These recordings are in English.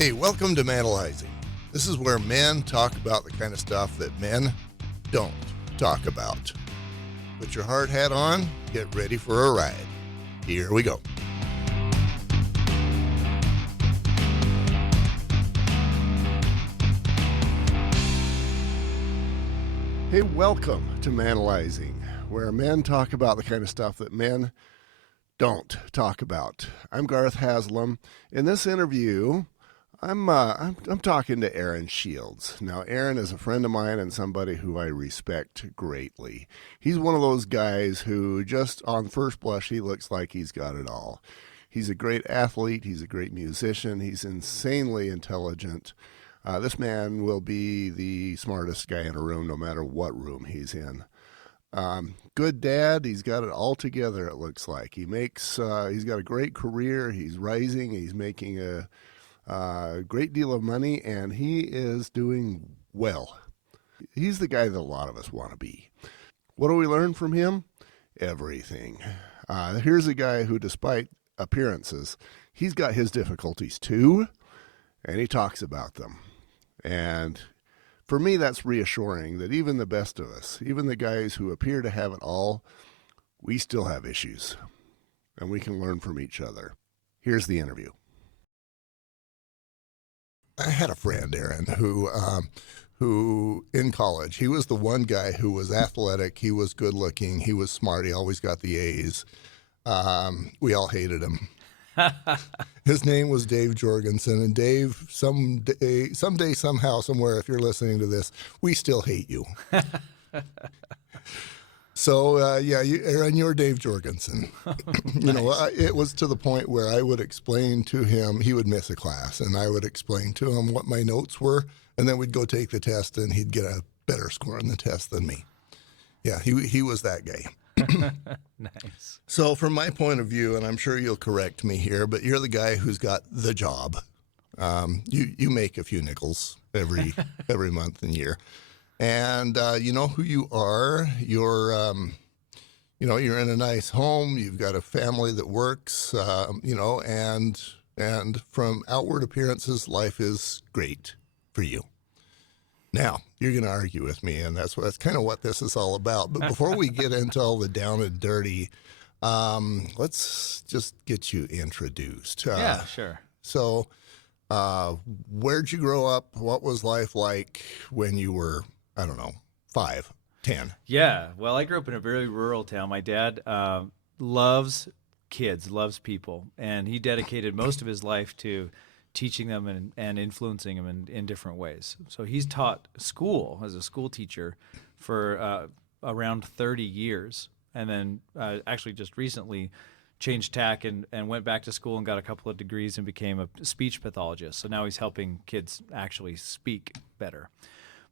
Hey, welcome to Manalizing. This is where men talk about the kind of stuff that men don't talk about. Put your hard hat on, get ready for a ride. Here we go. Hey, welcome to Manalizing, where men talk about the kind of stuff that men don't talk about. I'm Garth Haslam. In this interview, I'm talking to Aaron Shields. Now, Aaron is a friend of mine and somebody who I respect greatly. He's one of those guys who just on first blush, he looks like he's got it all. He's a great athlete. He's a great musician. He's insanely intelligent. This man will be the smartest guy in a room, no matter what room he's in. Good dad. He's got it all together, it looks like. He's got a great career. He's rising. He's making a great deal of money, and he is doing well. He's the guy that a lot of us want to be. What do we learn from him? Everything. Here's a guy who, despite appearances, he's got his difficulties too, and he talks about them. And for me, that's reassuring that even the best of us, even the guys who appear to have it all, we still have issues, and we can learn from each other. Here's the interview. I had a friend, Aaron, who in college, he was the one guy who was athletic, he was good looking, he was smart, he always got the A's. We all hated him. His name was Dave Jorgensen, and Dave, someday, somehow, somewhere, if you're listening to this, we still hate you. So, Aaron, you're Dave Jorgensen. Nice. It was to the point where I would explain to him, he would miss a class, and I would explain to him what my notes were, and then we'd go take the test, and he'd get a better score on the test than me. Yeah, he was that guy. Nice. So from my point of view, and I'm sure you'll correct me here, but you're the guy who's got the job. You make a few nickels every month and year. And you know who you are. You're in a nice home. You've got a family that works. And from outward appearances, life is great for you. Now you're going to argue with me, and that's kind of what this is all about. But before we get into all the down and dirty, let's just get you introduced. Yeah, sure. So, where'd you grow up? What was life like when you were, I don't know, 5, 10? Yeah, well, I grew up in a very rural town. My dad loves kids, loves people, and he dedicated most of his life to teaching them and influencing them in different ways. So he's taught school as a school teacher for around 30 years, and then actually just recently changed tack and went back to school and got a couple of degrees and became a speech pathologist. So now he's helping kids actually speak better.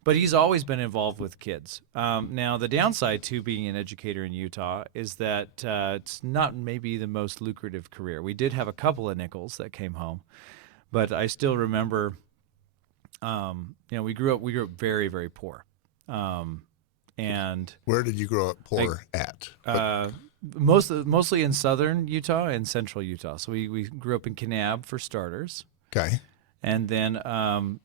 But he's always been involved with kids. Now, the downside to being an educator in Utah is that it's not maybe the most lucrative career. We did have a couple of nickels that came home, but I still remember, we grew up very, very poor. And where did you grow up poor at? Mostly in southern Utah and central Utah. So we grew up in Kanab for starters. Okay. And then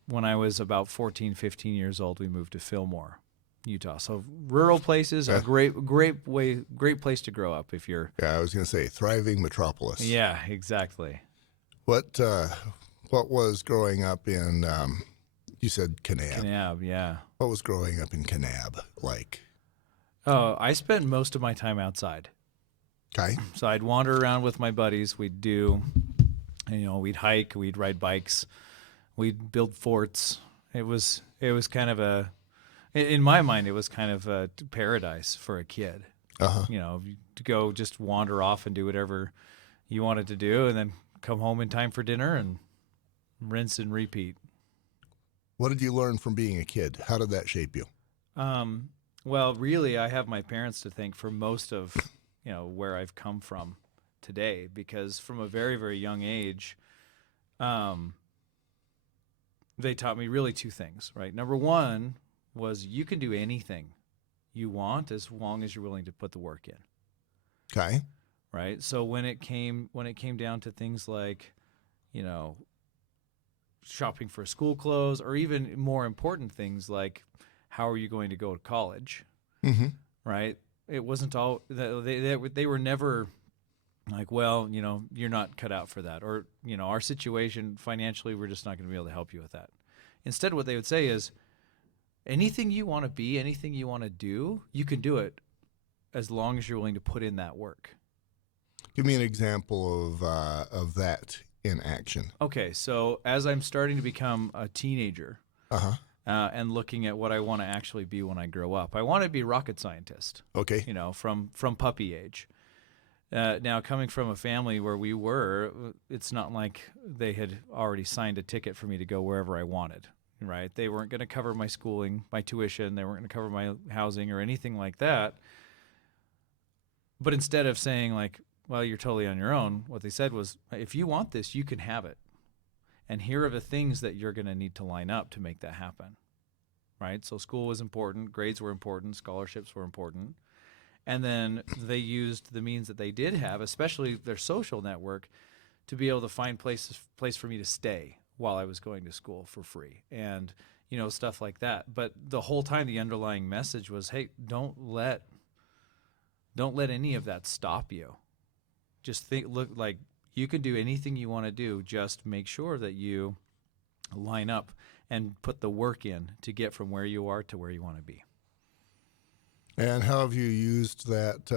when I was about 14, 15 years old, we moved to Fillmore, Utah. So rural places are great place to grow up if you're. Yeah, I was going to say thriving metropolis. Yeah, exactly. What was growing up in? You said Kanab. Kanab, yeah. What was growing up in Kanab like? Oh, I spent most of my time outside. Okay. So I'd wander around with my buddies. We'd hike, we'd ride bikes, we'd build forts. It was kind of in my mind, it was kind of a paradise for a kid. Uh-huh. To go just wander off and do whatever you wanted to do, and then come home in time for dinner and rinse and repeat. What did you learn from being a kid? How did that shape you? Well, really, I have my parents to thank for most of, where I've come from today, because from a very, very young age, they taught me really two things, right? Number one was you can do anything you want as long as you're willing to put the work in. Okay. Right. So when it came down to things like, shopping for school clothes, or even more important things like how are you going to go to college, Mm-hmm. right? It wasn't all they were never like, well, you're not cut out for that, or our situation financially, we're just not going to be able to help you with that. Instead, what they would say is, anything you want to be, anything you want to do, you can do it as long as you're willing to put in that work. Give me an example of that in action. Okay, so as I'm starting to become a teenager, Uh-huh. and looking at what I want to actually be when I grow up, I want to be a rocket scientist. Okay. From puppy age. Now, coming from a family where we were, it's not like they had already signed a ticket for me to go wherever I wanted. Right? They weren't going to cover my schooling, my tuition. They weren't going to cover my housing or anything like that. But instead of saying like, well, you're totally on your own, what they said was, if you want this, you can have it. And here are the things that you're going to need to line up to make that happen. Right? So school was important, grades were important, scholarships were important. And then they used the means that they did have, especially their social network, to be able to find place for me to stay while I was going to school for free, and stuff like that. But the whole time, the underlying message was, hey, don't let any of that stop you. Just look like you can do anything you want to do. Just make sure that you line up and put the work in to get from where you are to where you want to be. And how have you used that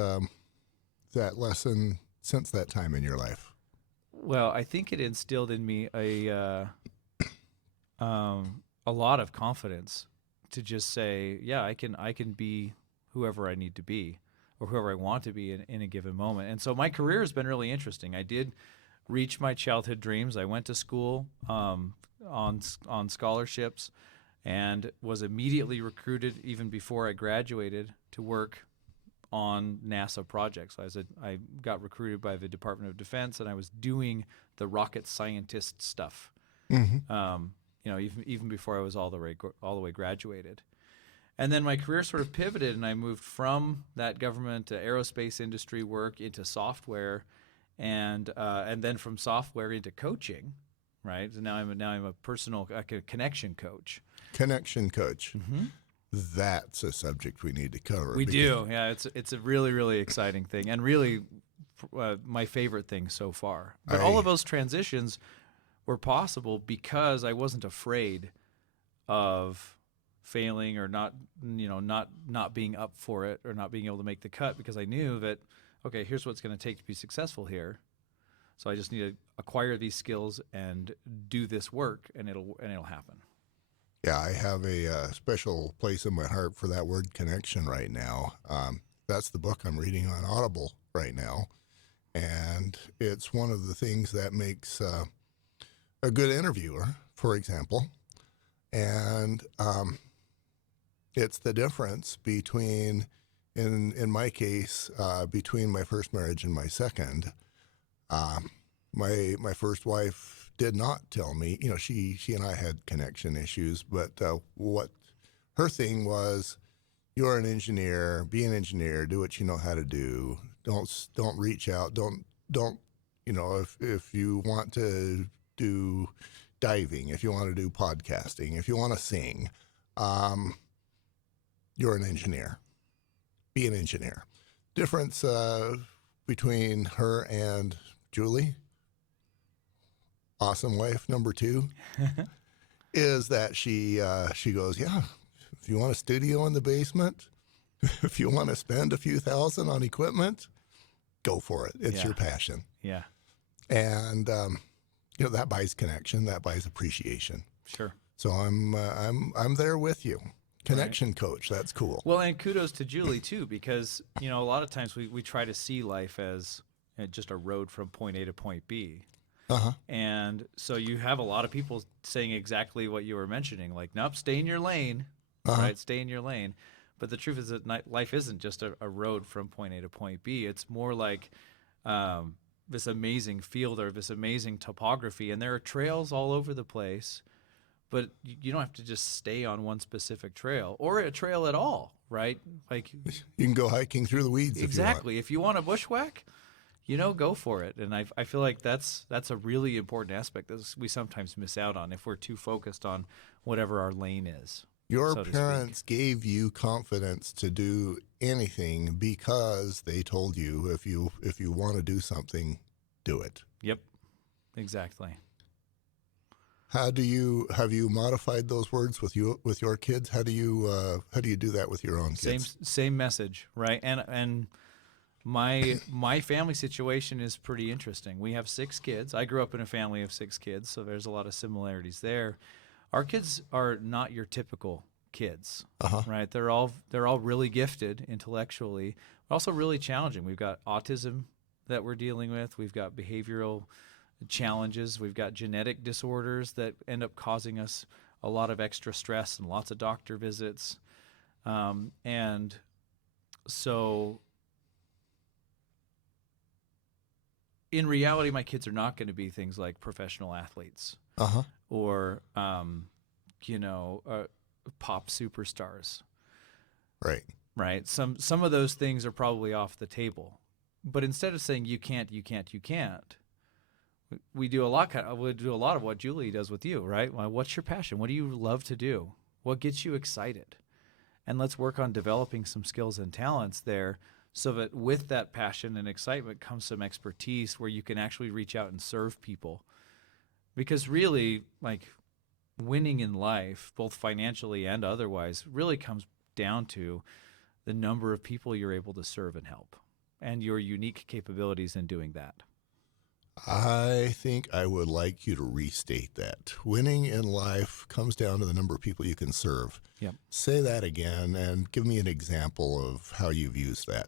lesson since that time in your life? Well, I think it instilled in me a lot of confidence to just say, yeah, I can be whoever I need to be, or whoever I want to be in a given moment. And so my career has been really interesting. I did reach my childhood dreams. I went to school on scholarships, and was immediately recruited even before I graduated to work on NASA projects. I got recruited by the Department of Defense, and I was doing the rocket scientist stuff. Mm-hmm. Even before I was all the way graduated. And then my career sort of pivoted, and I moved from that government to aerospace industry work into software, and then from software into coaching. Right. So now I'm a personal connection coach. Connection coach. Mm-hmm. That's a subject we need to cover. We do. Yeah, it's a really, really exciting thing, and really my favorite thing so far. But all of those transitions were possible because I wasn't afraid of failing, or not being up for it, or not being able to make the cut, because I knew that, okay, here's what it's going to take to be successful here. So I just need to acquire these skills and do this work, and it'll happen. Yeah, I have a special place in my heart for that word connection right now. That's the book I'm reading on Audible right now. And it's one of the things that makes a good interviewer, for example. And it's the difference between, in my case, between my first marriage and my second. My first wife did not tell me, she and I had connection issues, but what her thing was, you're an engineer, be an engineer, do what you know how to do. Don't reach out. Don't, if you want to do diving, if you want to do podcasting, if you want to sing, you're an engineer. Be an engineer. Difference between her and Julie, awesome wife number 2, is that she goes, yeah, if you want a studio in the basement, if you want to spend a few thousand on equipment, go for it. It's your passion. Yeah. And that buys connection, that buys appreciation. Sure. So I'm there with you. Connection coach, that's cool. Well, and kudos to Julie too, because a lot of times we try to see life as just a road from point A to point B. Uh-huh. And so you have a lot of people saying exactly what you were mentioning, like, nope, stay in your lane, right? Stay in your lane. But the truth is that life isn't just a road from point A to point B. It's more like this amazing field, or this amazing topography, and there are trails all over the place, but you don't have to just stay on one specific trail, or a trail at all, right? Like, you can go hiking through the weeds. Exactly. If you want to bushwhack, go for it. And I feel like that's a really important aspect that we sometimes miss out on if we're too focused on whatever our lane is, Your so to speak. parents gave you confidence to do anything because they told you if you want to do something, do it. Yep, exactly. How do you have you modified those words with your kids? How do you do that with your own Same kids? same message, right? And my family situation is pretty interesting. We have 6 kids. I grew up in a family of 6 kids, so there's a lot of similarities there. Our kids are not your typical kids, Uh huh. right? They're all really gifted intellectually, but also really challenging. We've got autism that we're dealing with. We've got behavioral challenges. We've got genetic disorders that end up causing us a lot of extra stress and lots of doctor visits. And so in reality, my kids are not going to be things like professional athletes Uh huh. or, you know, uh, pop superstars, Right. right? Some of those things are probably off the table. But instead of saying you can't, you can't, you can't, we do a lot. We do a lot of what Julie does with you, right? Well, what's your passion? What do you love to do? What gets you excited? And let's work on developing some skills and talents there, so that with that passion and excitement comes some expertise where you can actually reach out and serve people. Because really, like, winning in life, both financially and otherwise, really comes down to the number of people you're able to serve and help and your unique capabilities in doing that. I think I would like you to restate that. Winning in life comes down to the number of people you can serve. Yep. Say that again and give me an example of how you've used that.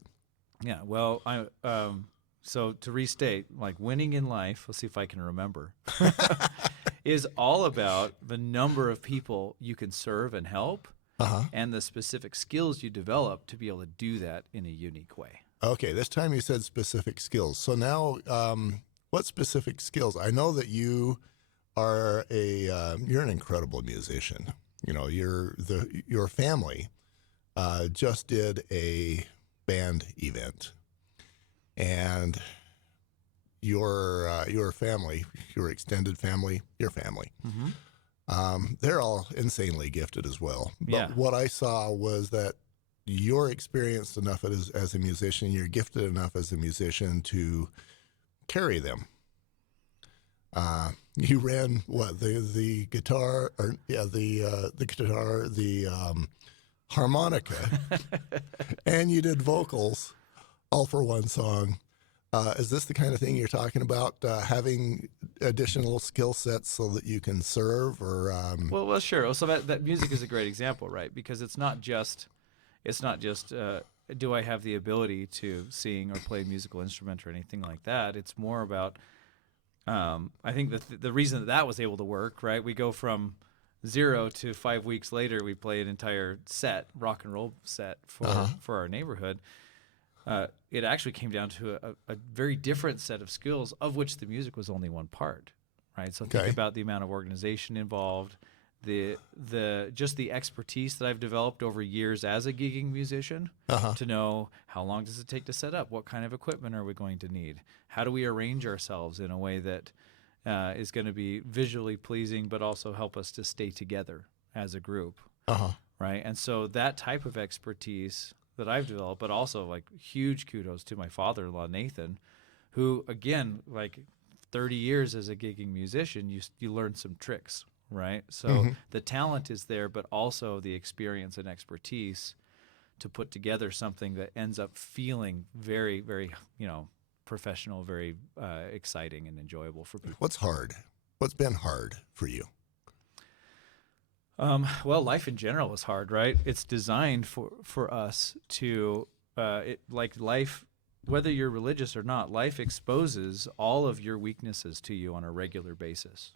Yeah. Well, so to restate, like, winning in life, let's see if I can remember, is all about the number of people you can serve and help Uh huh. and the specific skills you develop to be able to do that in a unique way. Okay, this time you said specific skills. So now, what specific skills? I know that you are you're an incredible musician. You know, your family just did a band event, and your family, your extended family, your family, Mm-hmm. they're all insanely gifted as well. But Yeah. what I saw was that you're experienced enough as a musician, you're gifted enough as a musician to carry them. You ran what the guitar or yeah the guitar harmonica, and you did vocals all for one song. Is this the kind of thing you're talking about? Having additional skill sets so that you can serve, or Well, sure. So that music is a great example, right? Because it's not just do I have the ability to sing or play a musical instrument or anything like that. It's more about I think the reason that was able to work, right? We go from 0 to 5 weeks later, we play an entire set, rock and roll set for our neighborhood. It actually came down to a very different set of skills, of which the music was only one part, right? So think Okay. about the amount of organization involved, the just the expertise that I've developed over years as a gigging musician uh-huh. to know how long does it take to set up, what kind of equipment are we going to need, how do we arrange ourselves in a way that is going to be visually pleasing, but also help us to stay together as a group, Uh-huh. right? And so that type of expertise that I've developed, but also like huge kudos to my father-in-law Nathan, who again, like 30 years as a gigging musician, you learn some tricks, right? So Mm-hmm. the talent is there, but also the experience and expertise to put together something that ends up feeling very, very, professional, very exciting and enjoyable for people. What's hard? What's been hard for you? Well, life in general is hard, right? It's designed for us to, like life, whether you're religious or not, life exposes all of your weaknesses to you on a regular basis.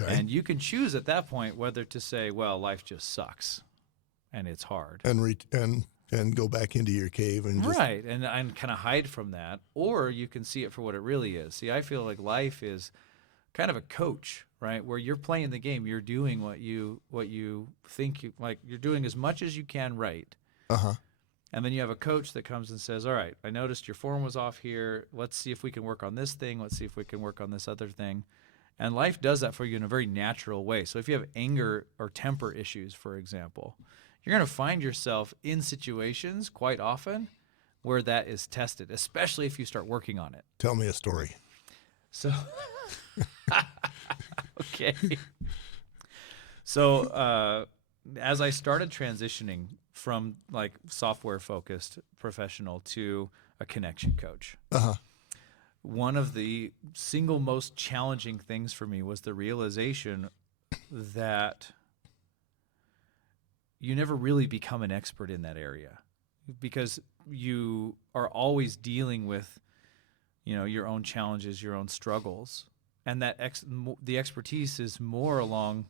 Okay. And you can choose at that point whether to say, well, life just sucks and it's hard. And go back into your cave and just Right. And kind of hide from that. Or you can see it for what it really is. See, I feel like life is kind of a coach, right? Where you're playing the game, you're doing what you think you like, you're doing as much as you can right. uh-huh. And then you have a coach that comes and says, all right, I noticed your form was off here. Let's see if we can work on this thing. Let's see if we can work on this other thing. And life does that for you in a very natural way. So if you have anger or temper issues, for example, you're going to find yourself in situations quite often where that is tested, especially if you start working on it. Tell me a story. So, okay. So, as I started transitioning from like software focused professional to a connection coach, one of the single most challenging things for me was the realization that you never really become an expert in that area because you are always dealing with, your own challenges, your own struggles. And that the expertise is more along,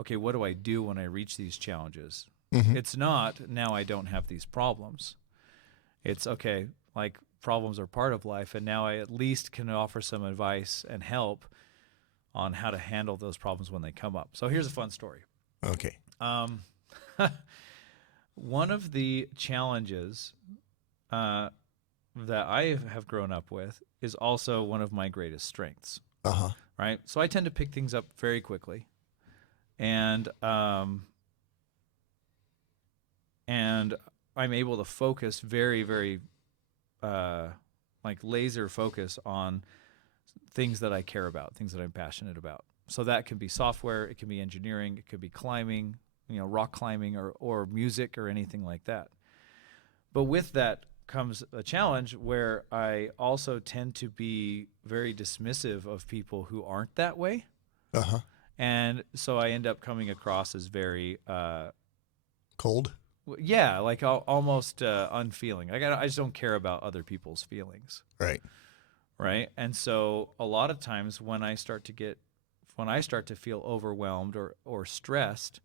okay, what do I do when I reach these challenges? It's not, now I don't have these problems. It's, okay, like problems are part of life, and now I at least can offer some advice and help on how to handle those problems when they come up. So here's a fun story. Okay. One of the challenges that I have grown up with is also one of my greatest strengths. Right? So I tend to pick things up very quickly. And I'm able to focus very, very like laser focus on things that I care about, things that I'm passionate about. So that can be software, it can be engineering, it could be climbing, rock climbing or music or anything like that. But with that comes a challenge where I also tend to be very dismissive of people who aren't that way. And so I end up coming across as very cold. Yeah, like almost unfeeling. Like I just don't care about other people's feelings. Right. And so a lot of times when I start to feel overwhelmed or stressed,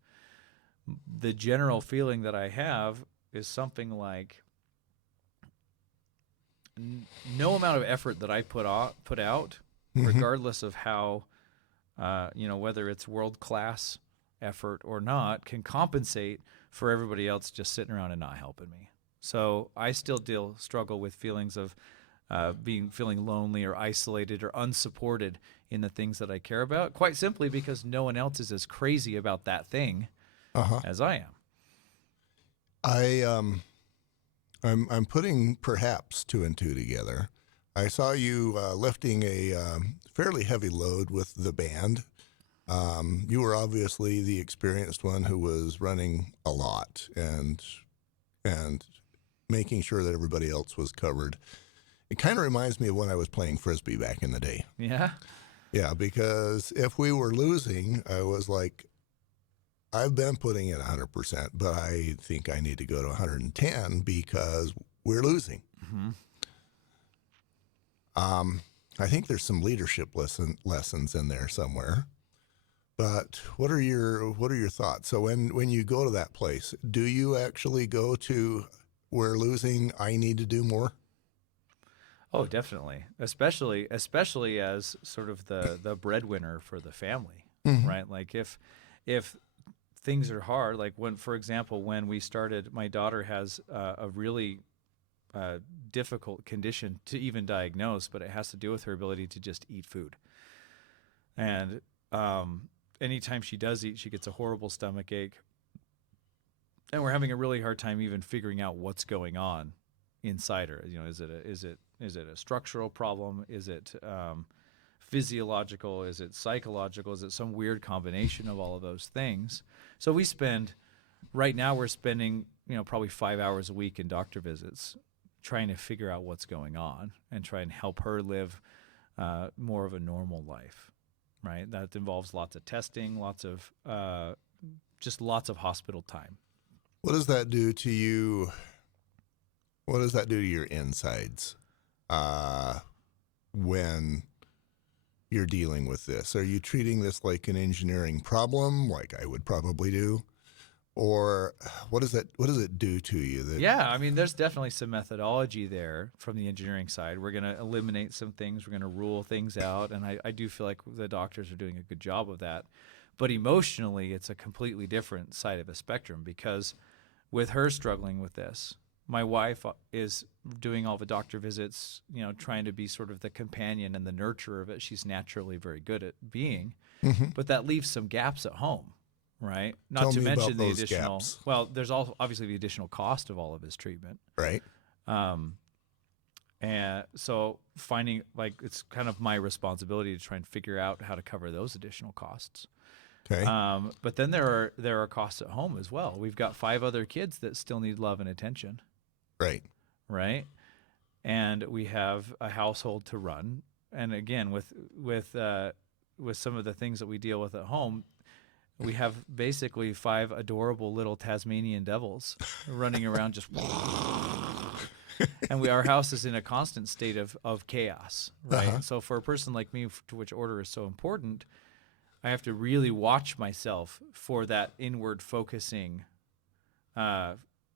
the general feeling that I have is something like no amount of effort that I put out, regardless of how, whether it's world-class effort or not, can compensate for everybody else just sitting around and not helping me. So I still struggle with feelings of feeling lonely or isolated or unsupported in the things that I care about, quite simply because no one else is as crazy about that thing as I am. I'm putting perhaps two and two together. I saw you lifting a fairly heavy load with the band. You were obviously the experienced one who was running a lot and making sure that everybody else was covered. It kind of reminds me of when I was playing Frisbee back in the day. Yeah? Yeah, because if we were losing, I was like, I've been putting in 100%, but I think I need to go to 110 because we're losing. I think there's some leadership lessons in there somewhere. But what are your thoughts? So when you go to that place, do you actually go to we're losing, I need to do more? Oh, definitely. Especially as sort of the breadwinner for the family, right? Like if things are hard, like for example, when we started, my daughter has a really difficult condition to even diagnose, but it has to do with her ability to just eat food. And anytime she does eat, she gets a horrible stomach ache. And we're having a really hard time even figuring out what's going on inside her. Is it a structural problem? Is it physiological? Is it psychological? Is it some weird combination of all of those things? So right now we're spending, probably 5 hours a week in doctor visits trying to figure out what's going on and try and help her live more of a normal life, right? That involves lots of testing, lots of hospital time. What does that do to you? What does that do to your insides when you're dealing with this? Are you treating this like an engineering problem, like I would probably do? Or what does it do to you? Yeah, I mean, there's definitely some methodology there from the engineering side. We're going to eliminate some things. We're going to rule things out. And I do feel like the doctors are doing a good job of that. But emotionally, it's a completely different side of a spectrum because with her struggling with this, My wife is doing all the doctor visits, trying to be sort of the companion and the nurturer of it. She's naturally very good at being, Hmm. but that leaves some gaps at home, right? Not Tell to me about mention the those additional, gaps. well, there's also obviously the additional cost of all of his treatment. Right. Um, and so finding like it's kind of my responsibility to try and figure out how to cover those additional costs. Okay. But then there are costs at home as well. We've got 5 other kids that still need love and attention, Right. right? And we have a household to run. And again, with some of the things that we deal with at home, we have basically 5 adorable little Tasmanian devils running around just and our house is in a constant state of chaos, right? Uh-huh. So for a person like me, to which order is so important, I have to really watch myself for that inward focusing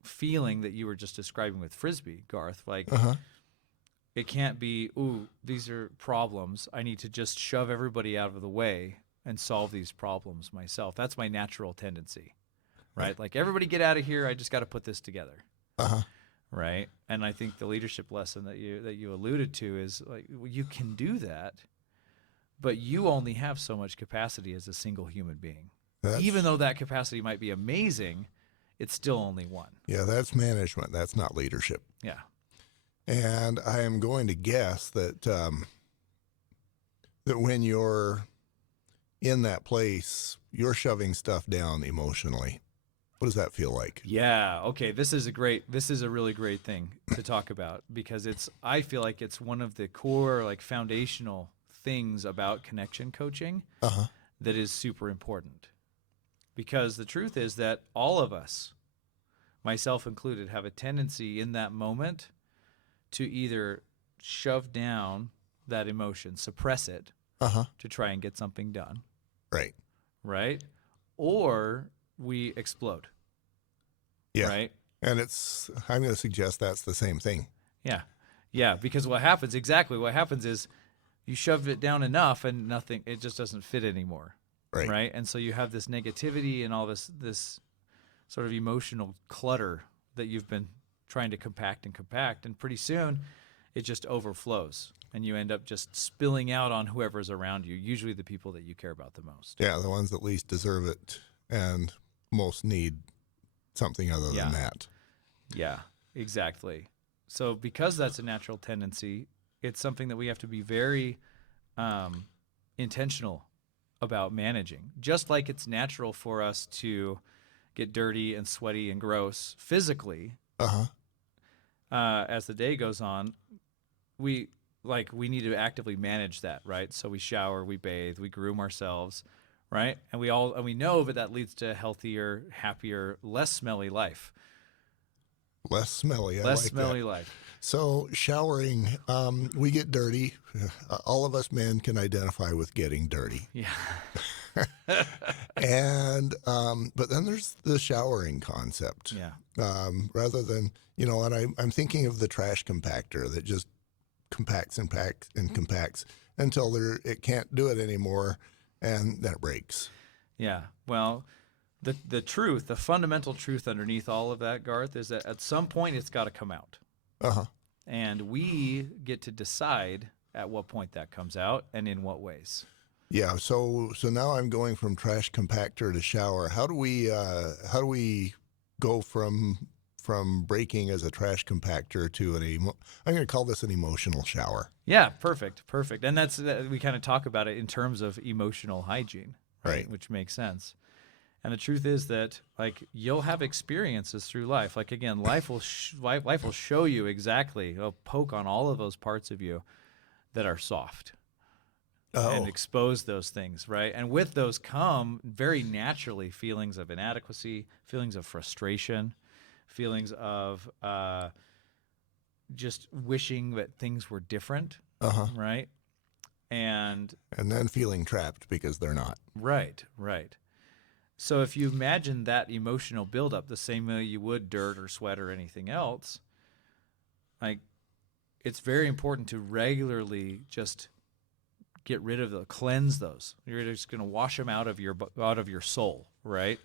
feeling that you were just describing with Frisbee, Garth. Like, Uh-huh. it can't be, ooh, these are problems. I need to just shove everybody out of the way and solve these problems myself. That's my natural tendency, right? Like, everybody get out of here. I just got to put this together. Uh-huh. Right. And I think the leadership lesson that you alluded to is like, well, you can do that, but you only have so much capacity as a single human being. Even though that capacity might be amazing, it's still only one. Yeah, that's management. That's not leadership. Yeah. And I am going to guess that that when you're in that place, you're shoving stuff down emotionally. What does that feel like? Yeah. Okay. This is a really great thing to talk about because I feel like it's one of the core, like foundational things about connection coaching Uh-huh. that is super important. Because the truth is that all of us, myself included, have a tendency in that moment to either shove down that emotion, suppress it Uh-huh. to try and get something done, Right. right? Or we explode, Yeah. right? And I'm going to suggest that's the same thing. Yeah. Yeah, because what happens is you shove it down enough and it just doesn't fit anymore. Right. And so you have this negativity and all this sort of emotional clutter that you've been trying to compact, and pretty soon it just overflows and you end up just spilling out on whoever's around you, usually the people that you care about the most. Yeah, the ones that least deserve it and most need something other than that. Yeah, exactly. So because that's a natural tendency, it's something that we have to be very intentional about managing. Just like it's natural for us to get dirty and sweaty and gross physically Uh-huh. As the day goes on, we need to actively manage that, right? So we shower, we bathe, we groom ourselves, right? And we know that leads to a healthier, happier, less smelly life. Less smelly. I Less like smelly that. life. So showering, we get dirty. All of us men can identify with getting dirty. Yeah. And but then there's the showering concept. Yeah. Rather than, and I'm thinking of the trash compactor that just compacts and packs and compacts until it can't do it anymore, and then it breaks. Yeah. Well, the fundamental truth underneath all of that, Garth, is that at some point it's got to come out. Uh-huh. And we get to decide at what point that comes out and in what ways. Yeah. So now I'm going from trash compactor to shower. How do we go from breaking as a trash compactor to I'm going to call this an emotional shower. Yeah, perfect. And that's we kind of talk about it in terms of emotional hygiene, Right. Which makes sense. And the truth is that like you'll have experiences through life. Like again, life will show you exactly. It'll poke on all of those parts of you that are soft. And expose those things, right? And with those come very naturally feelings of inadequacy, feelings of frustration, feelings of just wishing that things were different, right? And then feeling trapped because they're not. Right. So if you imagine that emotional buildup the same way you would dirt or sweat or anything else, like it's very important to regularly just get rid of cleanse those. You're just going to wash them out of your soul, right?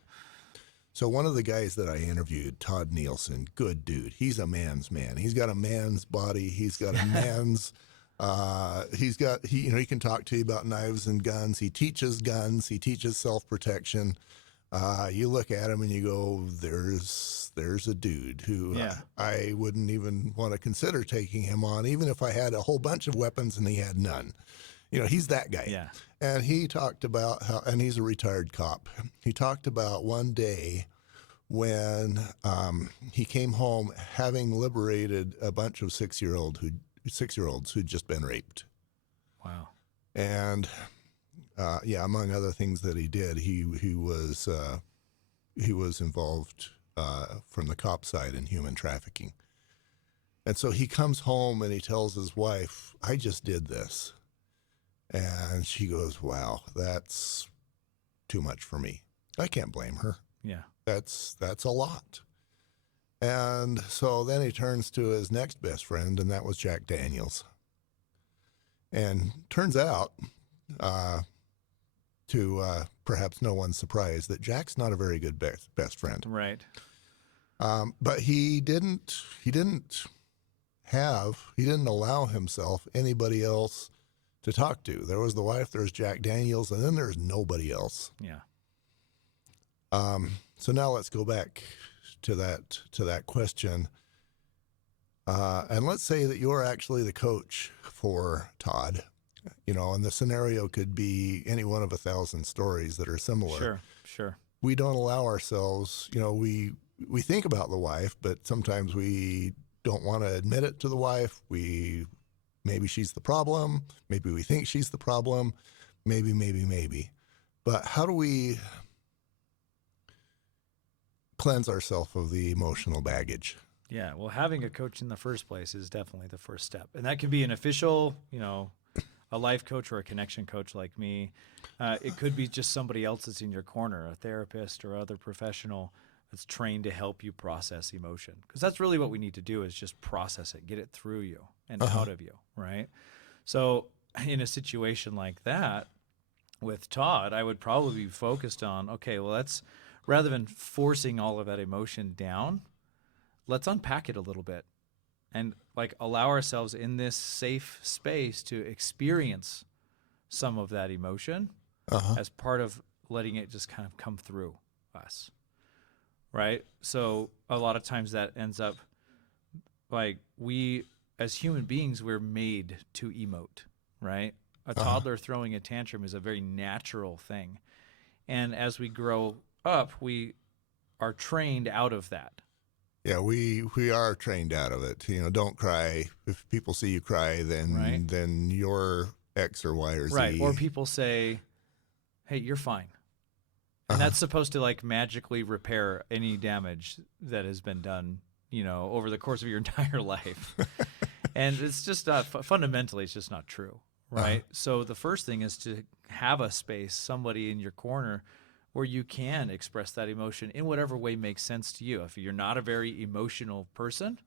So one of the guys that I interviewed, Todd Nielsen, good dude. He's a man's man. He's got a man's body. He's got a man's. He can talk to you about knives and guns. He teaches guns. He teaches self-protection. You look at him and you go, there's a dude who Yeah. I wouldn't even want to consider taking him on, even if I had a whole bunch of weapons and he had none. He's that guy. Yeah. And he talked about how, and he's a retired cop. He talked about one day when he came home having liberated a bunch of 6-year-olds who'd just been raped. Wow. And among other things that he did, he was involved from the cop side in human trafficking. And so he comes home and he tells his wife, "I just did this." And she goes, "Wow, that's too much for me." I can't blame her. Yeah. That's a lot. And so then he turns to his next best friend, and that was Jack Daniels. And turns out, to perhaps no one's surprise, that Jack's not a very good best friend. Right. But he didn't allow himself anybody else to talk to. There was the wife, there's Jack Daniels, and then there's nobody else. Yeah. So now let's go back to that question. And let's say that you're actually the coach for Todd, and the scenario could be any one of 1,000 stories that are similar. Sure. We don't allow ourselves, we think about the wife, but sometimes we don't want to admit it to the wife. Maybe she's the problem. Maybe we think she's the problem. Maybe. But how do we cleanse ourselves of the emotional baggage? Yeah. Well, having a coach in the first place is definitely the first step. And that can be an official, a life coach or a connection coach like me. It could be just somebody else that's in your corner, a therapist or other professional that's trained to help you process emotion. Because that's really what we need to do, is just process it, get it through you and out of you, right? So in a situation like that with Todd, I would probably be focused on, okay, well, rather than forcing all of that emotion down, let's unpack it a little bit and allow ourselves in this safe space to experience some of that emotion as part of letting it just kind of come through us. Right? So a lot of times that ends up we, as human beings, we're made to emote, right? A toddler throwing a tantrum is a very natural thing. And as we grow up, we are trained out of that. Yeah, we are trained out of it. Don't cry. If people see you cry, then you're X or Y or Z. Right. Or people say, "Hey, you're fine." And that's supposed to magically repair any damage that has been done, over the course of your entire life. And it's just fundamentally, it's just not true, right? So the first thing is to have a space, somebody in your corner where you can express that emotion in whatever way makes sense to you. If you're not a very emotional person,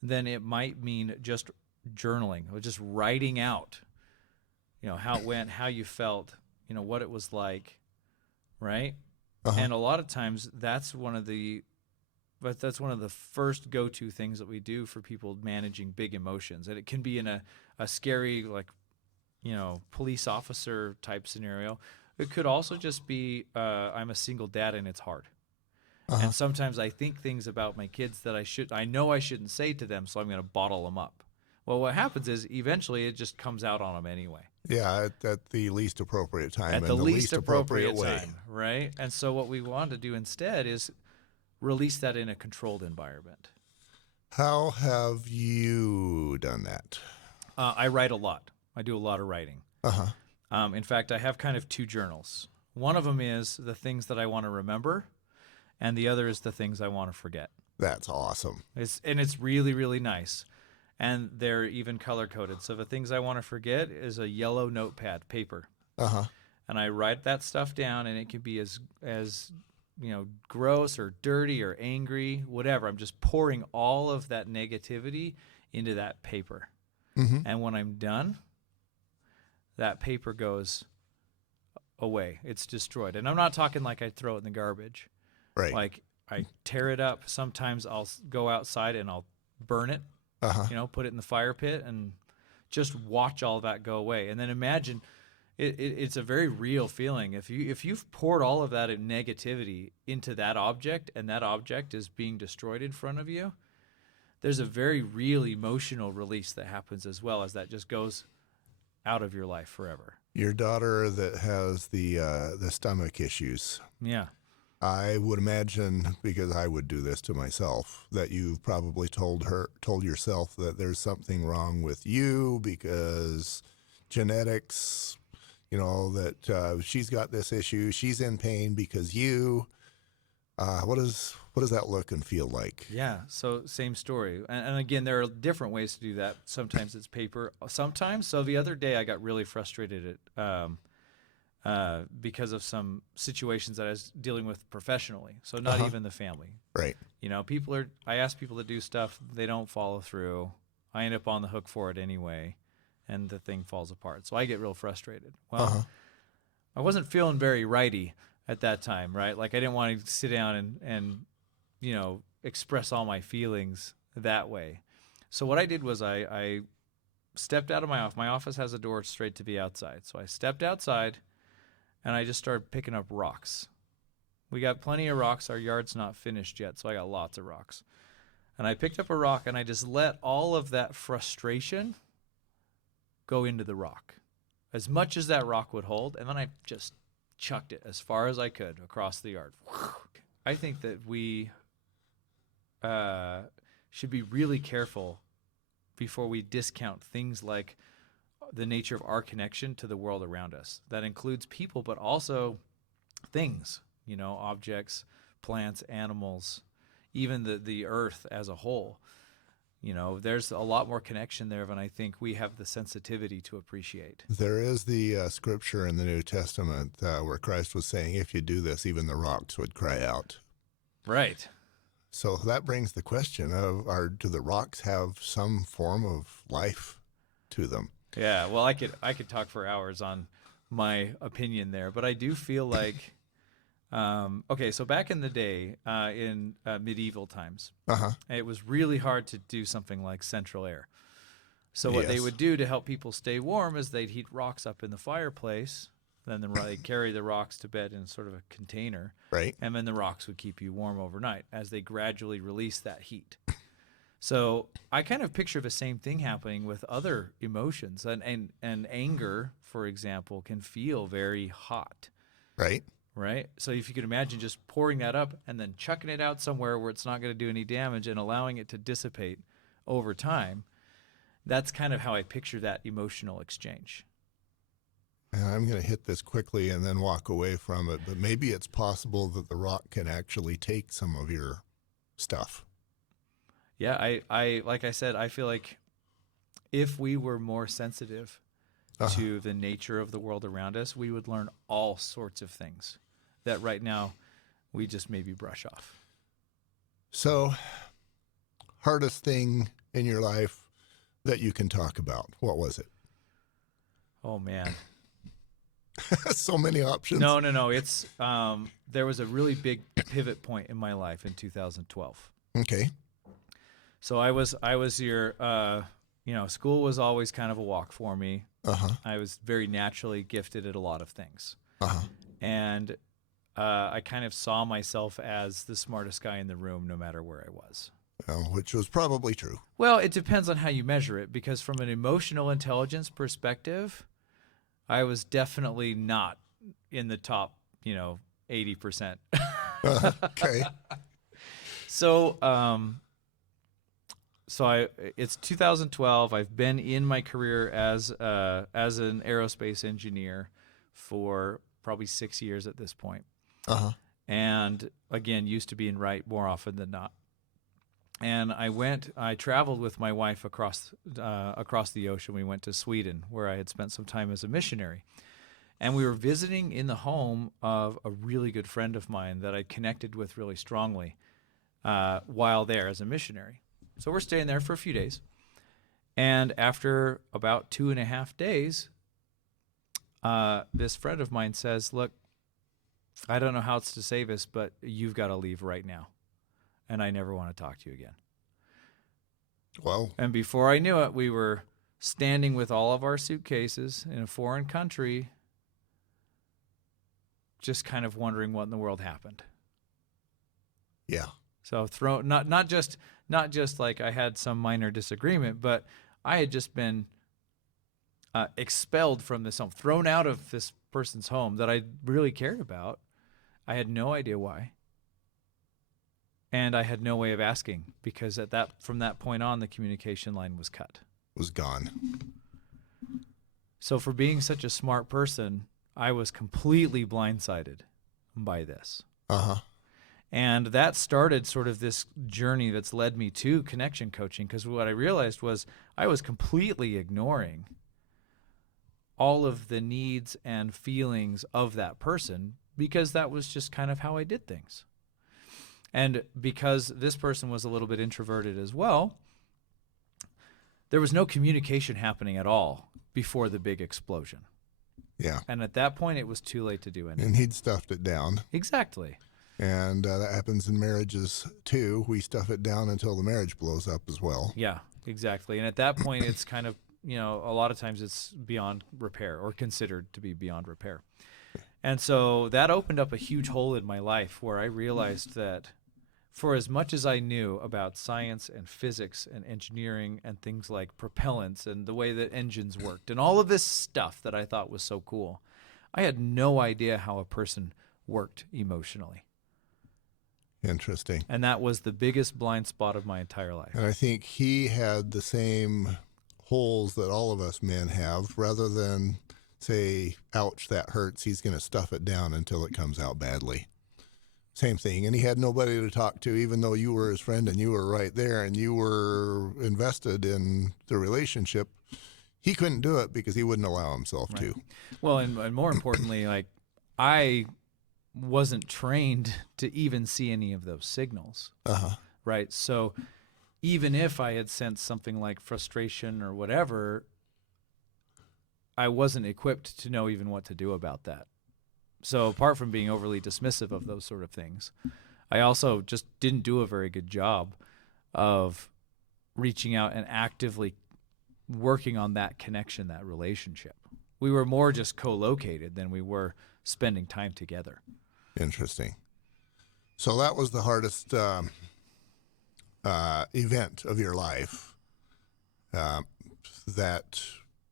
then it might mean just journaling or just writing out, how it went, how you felt, what it was like. Right. And a lot of times that's one of the first go-to things that we do for people managing big emotions. And it can be in a scary, police officer type scenario. It could also just be, I'm a single dad and it's hard. And sometimes I think things about my kids that I know I shouldn't say to them, so I'm going to bottle them up. Well, what happens is eventually it just comes out on them anyway. Yeah, at the least appropriate time. At and the least appropriate way. time, right? And so what we want to do instead is release that in a controlled environment. How have you done that? I write a lot. I do a lot of writing. In fact, I have kind of two journals. One of them is the things that I want to remember, and the other is the things I want to forget. That's awesome. It's really, really nice. And they're even color-coded. So the things I want to forget is a yellow notepad, paper. And I write that stuff down, and it can be as gross or dirty or angry, whatever. I'm just pouring all of that negativity into that paper. And when I'm done, that paper goes away. It's destroyed. And I'm not talking like I throw it in the garbage. Right. Like I tear it up. Sometimes I'll go outside and I'll burn it, put it in the fire pit and just watch all that go away. And then imagine it's a very real feeling. If you've poured all of that negativity into that object and that object is being destroyed in front of you, there's a very real emotional release that happens as well as that just goes out of your life forever. Your daughter that has the stomach issues. Yeah. I would imagine, because I would do this to myself, that you've probably told yourself that there's something wrong with you because genetics, that she's got this issue, she's in pain because you. What does that look and feel like? Yeah. So same story. And again, there are different ways to do that. Sometimes it's paper. Sometimes. So the other day I got really frustrated because of some situations that I was dealing with professionally. So not even the family. Right. I ask people to do stuff, they don't follow through. I end up on the hook for it anyway, and the thing falls apart. So I get real frustrated. Well, I wasn't feeling very righty at that time, right? Like I didn't want to sit down and express all my feelings that way. So what I did was I stepped out of my office. My office has a door straight to the outside. So I stepped outside and I just started picking up rocks. We got plenty of rocks. Our yard's not finished yet, so I got lots of rocks. And I picked up a rock and I just let all of that frustration go into the rock, as much as that rock would hold, and then I just chucked it as far as I could across the yard. I think that we should be really careful before we discount things like the nature of our connection to the world around us. That includes people, but also things, objects, plants, animals, even the earth as a whole. There's a lot more connection there than I think we have the sensitivity to appreciate. There is the scripture in the New Testament where Christ was saying, if you do this, even the rocks would cry out. Right. So that brings the question of, do the rocks have some form of life to them? Yeah, well, I could talk for hours on my opinion there, but I do feel like, okay, so back in the day, in medieval times, it was really hard to do something like central air. So what they would do to help people stay warm is they'd heat rocks up in the fireplace, then they'd carry the rocks to bed in sort of a container, right? And then the rocks would keep you warm overnight as they gradually release that heat. So I kind of picture the same thing happening with other emotions, and anger, for example, can feel very hot. Right. Right? So if you could imagine just pouring that up and then chucking it out somewhere where it's not going to do any damage and allowing it to dissipate over time, that's kind of how I picture that emotional exchange. And I'm going to hit this quickly and then walk away from it, but maybe it's possible that the rock can actually take some of your stuff. Yeah, I like I said, I feel like if we were more sensitive to the nature of the world around us, we would learn all sorts of things that right now we just maybe brush off. So, hardest thing in your life that you can talk about, what was it? Oh, man. So many options. No. It's there was a really big pivot point in my life in 2012. Okay. So I was your school was always kind of a walk for me. I was very naturally gifted at a lot of things. And I kind of saw myself as the smartest guy in the room no matter where I was. Which was probably true. Well, it depends on how you measure it, because from an emotional intelligence perspective, I was definitely not in the top, 80%. Okay. So it's 2012. I've been in my career as an aerospace engineer for probably 6 years at this point. And again, used to being right more often than not. And I traveled with my wife across the ocean. We went to Sweden, where I had spent some time as a missionary. And we were visiting in the home of a really good friend of mine that I connected with really strongly while there as a missionary. So we're staying there for a few days. And after about 2.5 days, this friend of mine says, look, I don't know how it's to say this, but you've got to leave right now. And I never want to talk to you again. Well, And before I knew it, we were standing with all of our suitcases in a foreign country, just kind of wondering what in the world happened. yeah. So not just like I had some minor disagreement, but I had just been expelled from this home, thrown out of this person's home that I really cared about. I had no idea why. And I had no way of asking, because from that point on, the communication line was cut. Was gone. So for being such a smart person, I was completely blindsided by this. Uh-huh. And that started sort of this journey that's led me to connection coaching, because what I realized was I was completely ignoring all of the needs and feelings of that person, because that was just kind of how I did things. And because this person was a little bit introverted as well, there was no communication happening at all before the big explosion. Yeah. And at that point, it was too late to do anything. And he'd stuffed it down. Exactly. And that happens in marriages too. We stuff it down until the marriage blows up as well. Yeah, exactly. And at that point, it's kind of, a lot of times it's beyond repair, or considered to be beyond repair. And so that opened up a huge hole in my life, where I realized that for as much as I knew about science and physics and engineering and things like propellants and the way that engines worked and all of this stuff that I thought was so cool, I had no idea how a person worked emotionally. Interesting. And that was the biggest blind spot of my entire life. And I think he had the same holes that all of us men have. Rather than say, ouch, that hurts, he's going to stuff it down until it comes out badly. Same thing. And he had nobody to talk to, even though you were his friend and you were right there and you were invested in the relationship. He couldn't do it because he wouldn't allow himself Right. to. Well, and more importantly, like, I wasn't trained to even see any of those signals. Uh-huh. Right. So even if I had sensed something like frustration or whatever, I wasn't equipped to know even what to do about that. So apart from being overly dismissive of those sort of things, I also just didn't do a very good job of reaching out and actively working on that connection, that relationship. We were more just co-located than we were spending time together. Interesting. So that was the hardest event of your life that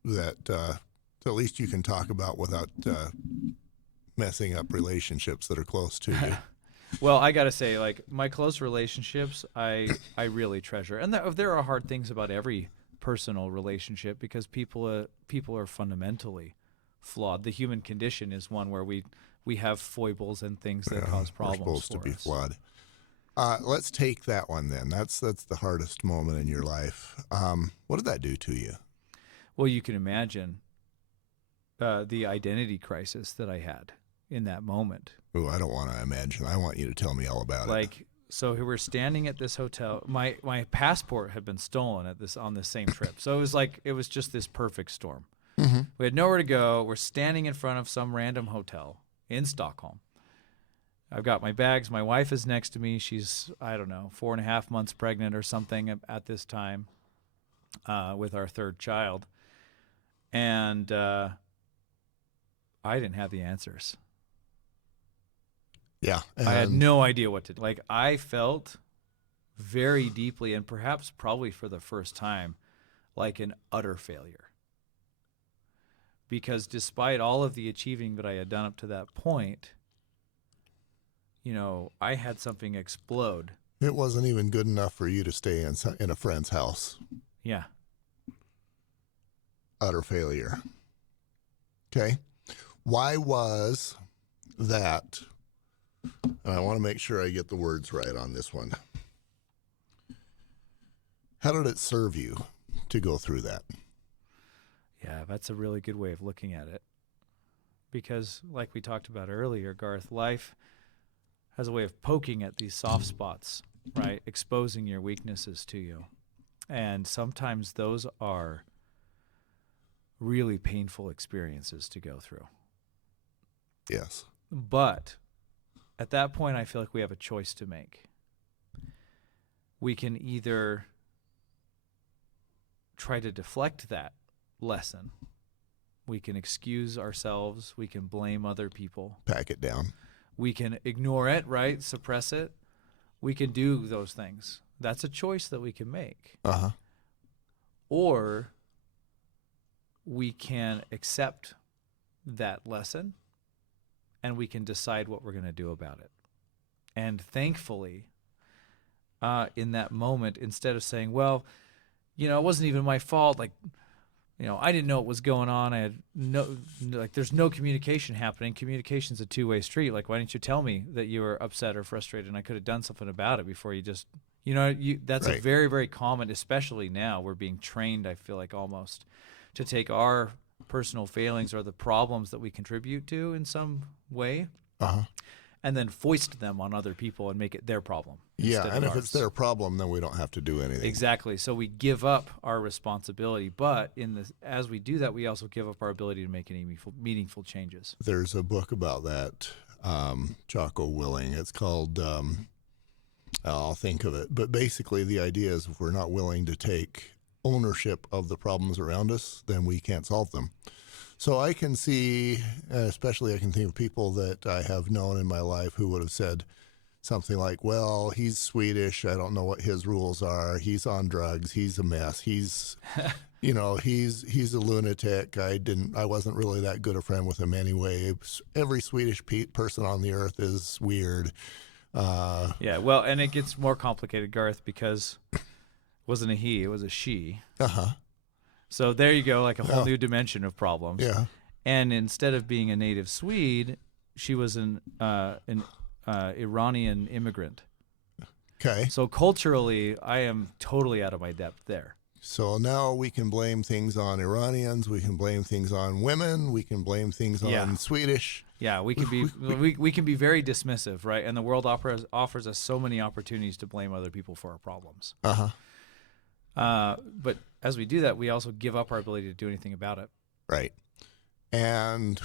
at least you can talk about without messing up relationships that are close to you. Well, I got to say, like, my close relationships, I really treasure. And there are hard things about every personal relationship, because people are fundamentally flawed. The human condition is one where we have foibles and things that cause problems We're supposed to be us. flawed. Let's take that one then. That's the hardest moment in your life. What did that do to you? Well, you can imagine the identity crisis that I had in that moment. Oh, I don't want to imagine. I want you to tell me all about it. Like, so we were standing at this hotel. My passport had been stolen on this same trip. So it was just this perfect storm. Mm-hmm. We had nowhere to go. We're standing in front of some random hotel in Stockholm. I've got my bags. My wife is next to me. She's, I don't know, 4.5 months pregnant or something at this time, with our third child. And I didn't have the answers. Yeah. I had no idea what to do. Like, I felt very deeply, and perhaps probably for the first time, like an utter failure. Because despite all of the achieving that I had done up to that point, I had something explode. It wasn't even good enough for you to stay in a friend's house. Yeah. Utter failure. Okay. Why was that? And I want to make sure I get the words right on this one. How did it serve you to go through that? Yeah, that's a really good way of looking at it. Because like we talked about earlier, Garth, life has a way of poking at these soft spots, right? Exposing your weaknesses to you. And sometimes those are really painful experiences to go through. Yes. But at that point, I feel like we have a choice to make. We can either try to deflect that lesson. We can excuse ourselves. We can blame other people. Pack it down. We can ignore it, right? Suppress it. We can do those things. That's a choice that we can make. Uh-huh. Or we can accept that lesson and we can decide what we're going to do about it. And thankfully, in that moment, instead of saying, well, it wasn't even my fault, like, I didn't know what was going on. I had there's no communication happening. Communication's a two-way street. Like, why didn't you tell me that you were upset or frustrated and I could have done something about it before you just, that's Right. a very, very common, especially now we're being trained, I feel like almost, to take our personal failings or the problems that we contribute to in some way Uh-huh. and then foist them on other people and make it their problem. Yeah, instead and of if it's ours. their problem, then we don't have to do anything. Exactly. So we give up our responsibility, but as we do that, we also give up our ability to make any meaningful changes. There's a book about that, Jocko Willing. It's called, I'll think of it. But basically the idea is if we're not willing to take ownership of the problems around us, then we can't solve them. So I can see, especially I can think of people that I have known in my life who would have said something like, well, he's Swedish. I don't know what his rules are. He's on drugs. He's a mess. He's, he's a lunatic. I wasn't really that good a friend with him anyway. Every Swedish person on the earth is weird. Yeah, well, and it gets more complicated, Garth, because it wasn't a he, it was a she. Uh-huh. So there you go, like a whole new dimension of problems. Yeah. And instead of being a native Swede, she was an Iranian immigrant. Okay. So culturally, I am totally out of my depth there. So now we can blame things on Iranians. We can blame things on women. We can blame things on Swedish. Yeah, we can be we can be very dismissive, right? And the world offers us so many opportunities to blame other people for our problems. Uh-huh. But as we do that, we also give up our ability to do anything about it. Right. And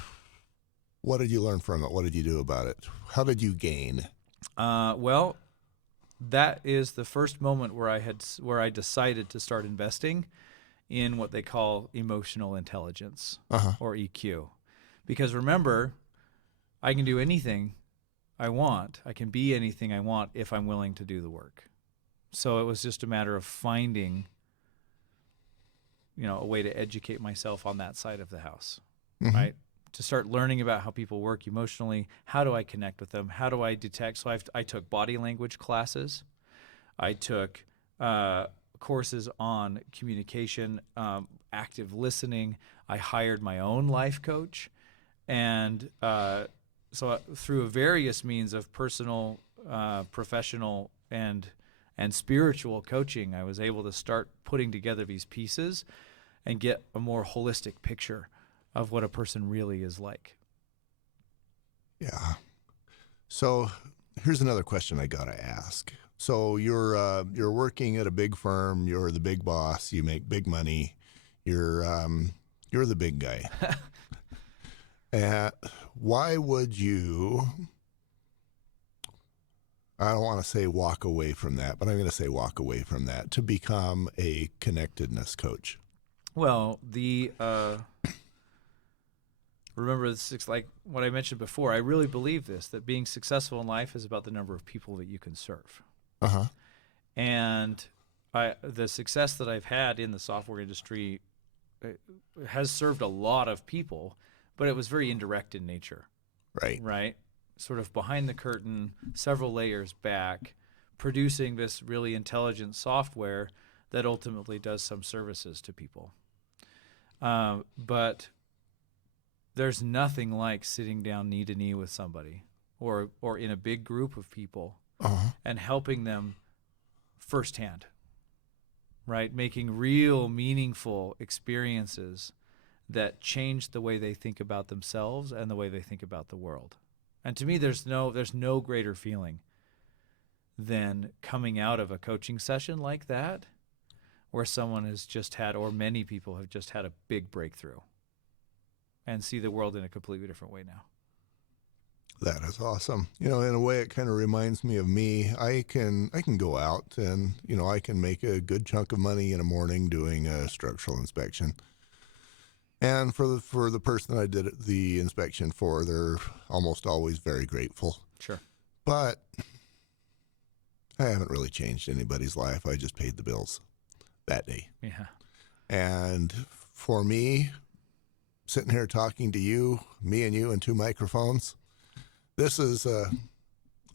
what did you learn from it? What did you do about it? How did you gain? Well, that is the first moment where I decided to start investing in what they call emotional intelligence, or EQ. Because remember, I can do anything I want. I can be anything I want if I'm willing to do the work. So it was just a matter of finding, a way to educate myself on that side of the house, right? To start learning about how people work emotionally. How do I connect with them? How do I detect? So I took body language classes. I took courses on communication, active listening. I hired my own life coach. And so through various means of personal, professional, and spiritual coaching, I was able to start putting together these pieces and get a more holistic picture of what a person really is like. Yeah. So here's another question I gotta ask. So you're working at a big firm. You're the big boss. You make big money. You're the big guy. Why would you? I don't want to say walk away from that, but I'm going to say walk away from that to become a connectedness coach. Well, remember, it's like what I mentioned before. I really believe that being successful in life is about the number of people that you can serve. Uh-huh. And the success that I've had in the software industry has served a lot of people, but it was very indirect in nature. Right? Sort of behind the curtain, several layers back, producing this really intelligent software that ultimately does some services to people. But there's nothing like sitting down knee to knee with somebody or in a big group of people and helping them firsthand, right? Making real meaningful experiences that change the way they think about themselves and the way they think about the world. And to me, there's no greater feeling than coming out of a coaching session like that, where someone has just had, or many people have just had, a big breakthrough and see the world in a completely different way now. That is awesome. In a way, it kind of reminds me of me. I can go out and I can make a good chunk of money in a morning doing a structural inspection. And for the person I did the inspection for, they're almost always very grateful. Sure. But I haven't really changed anybody's life. I just paid the bills that day. Yeah. And for me, sitting here talking to you, me and you, and two microphones, this is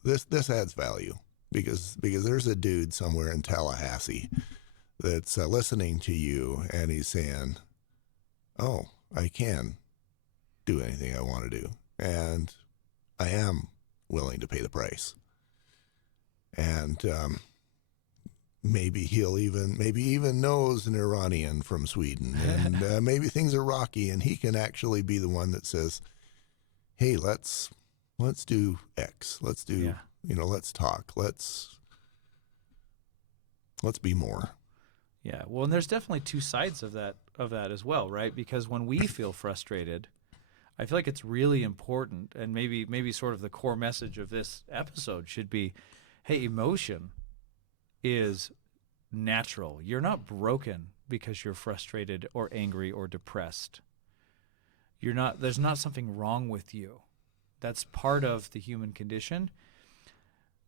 this adds value because there's a dude somewhere in Tallahassee that's listening to you, and he's saying, "Oh, I can do anything I want to do, and I am willing to pay the price." And maybe even knows an Iranian from Sweden, and maybe things are rocky, and he can actually be the one that says, "Hey, let's do X. Let's do let's talk. Let's be more." Yeah. Well, and there's definitely two sides of that as well, right? Because when we feel frustrated, I feel like it's really important, and maybe sort of the core message of this episode should be, hey, emotion is natural. You're not broken because you're frustrated or angry or depressed. There's not something wrong with you. That's part of the human condition.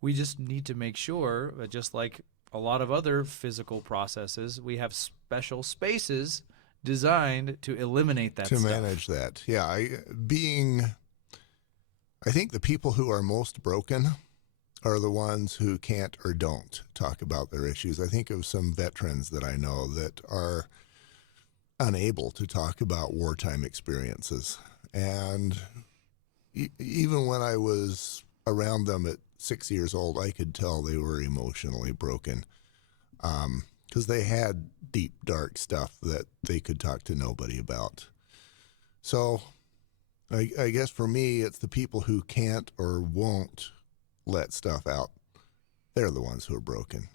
We just need to make sure that, just like a lot of other physical processes, we have special spaces designed to eliminate that to stuff. manage that. Yeah, I think the people who are most broken are the ones who can't or don't talk about their issues. I think of some veterans that I know that are unable to talk about wartime experiences. And even when I was around them at 6 years old, I could tell they were emotionally broken because they had deep, dark stuff that they could talk to nobody about. So I guess for me, it's the people who can't or won't let stuff out. They're the ones who are broken.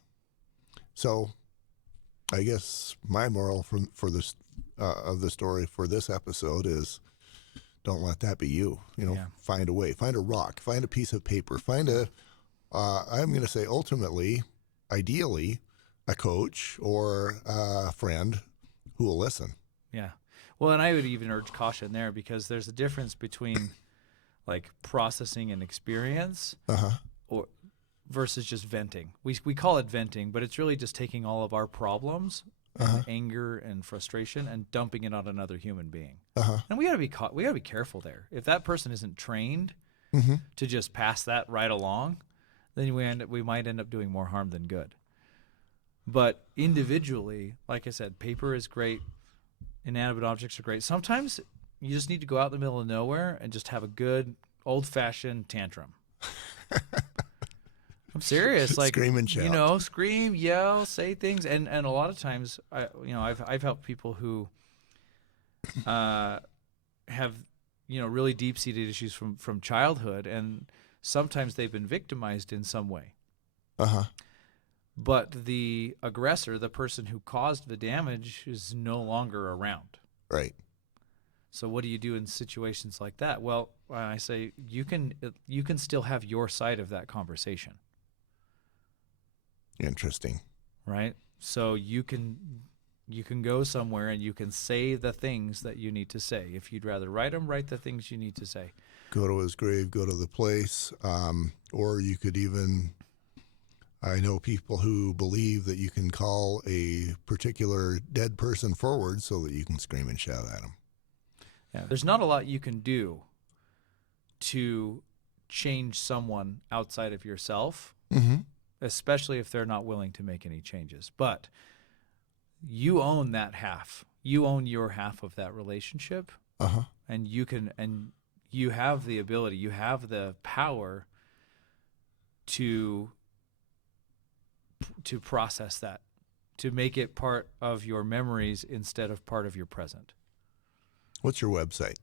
So I guess my moral for this of the story for this episode is, don't let that be you. Find a way, find a rock, find a piece of paper, find I'm going to say ultimately, ideally, a coach or a friend who will listen. Yeah. Well, and I would even urge caution there, because there's a difference between like processing an experience or versus just venting. We call it venting, but it's really just taking all of our problems and anger and frustration and dumping it on another human being. And we got to be careful there. If that person isn't trained to just pass that right along, then we might end up doing more harm than good. But individually, like I said, paper is great. Inanimate objects are great. Sometimes you just need to go out in the middle of nowhere and just have a good old-fashioned tantrum. I'm serious. Like, scream and shout. Scream, yell, say things, and a lot of times, I've helped people who have really deep-seated issues from childhood, and sometimes they've been victimized in some way. But the aggressor, the person who caused the damage, is no longer around. Right. So what do you do in situations like that? Well, I say you can still have your side of that conversation. Interesting. Right? So you can go somewhere and you can say the things that you need to say. If you'd rather write them, write the things you need to say. Go to his grave, go to the place, or you could even, I know people who believe that you can call a particular dead person forward so that you can scream and shout at them. Yeah, there's not a lot you can do to change someone outside of yourself, especially if they're not willing to make any changes. But you own that half. You own your half of that relationship, and you have the ability, you have the power to process that, to make it part of your memories instead of part of your present. What's your website?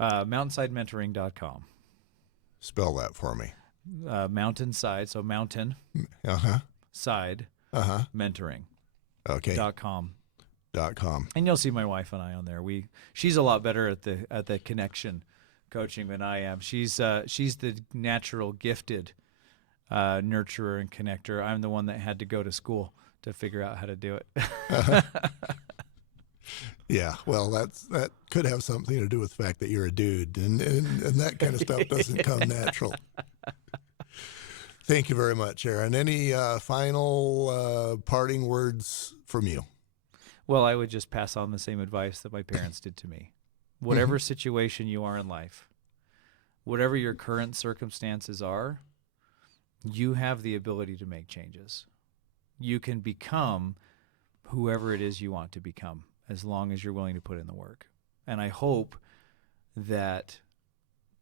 Mountainsidementoring.com. Spell that for me. Mountainside, so mountain, side, mentoring. Okay. .com. .com. And you'll see my wife and I on there. She's a lot better at the connection coaching than I am. She's the natural gifted nurturer and connector. I'm the one that had to go to school to figure out how to do it. Yeah, well, that could have something to do with the fact that you're a dude, and that kind of stuff doesn't come natural. Thank you very much, Aaron. Any final parting words from you? Well, I would just pass on the same advice that my parents did to me. Whatever situation you are in life, whatever your current circumstances are, you have the ability to make changes. You can become whoever it is you want to become, as long as you're willing to put in the work. And I hope that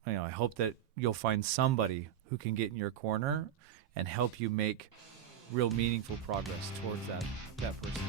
you'll find somebody who can get in your corner and help you make real meaningful progress towards that person.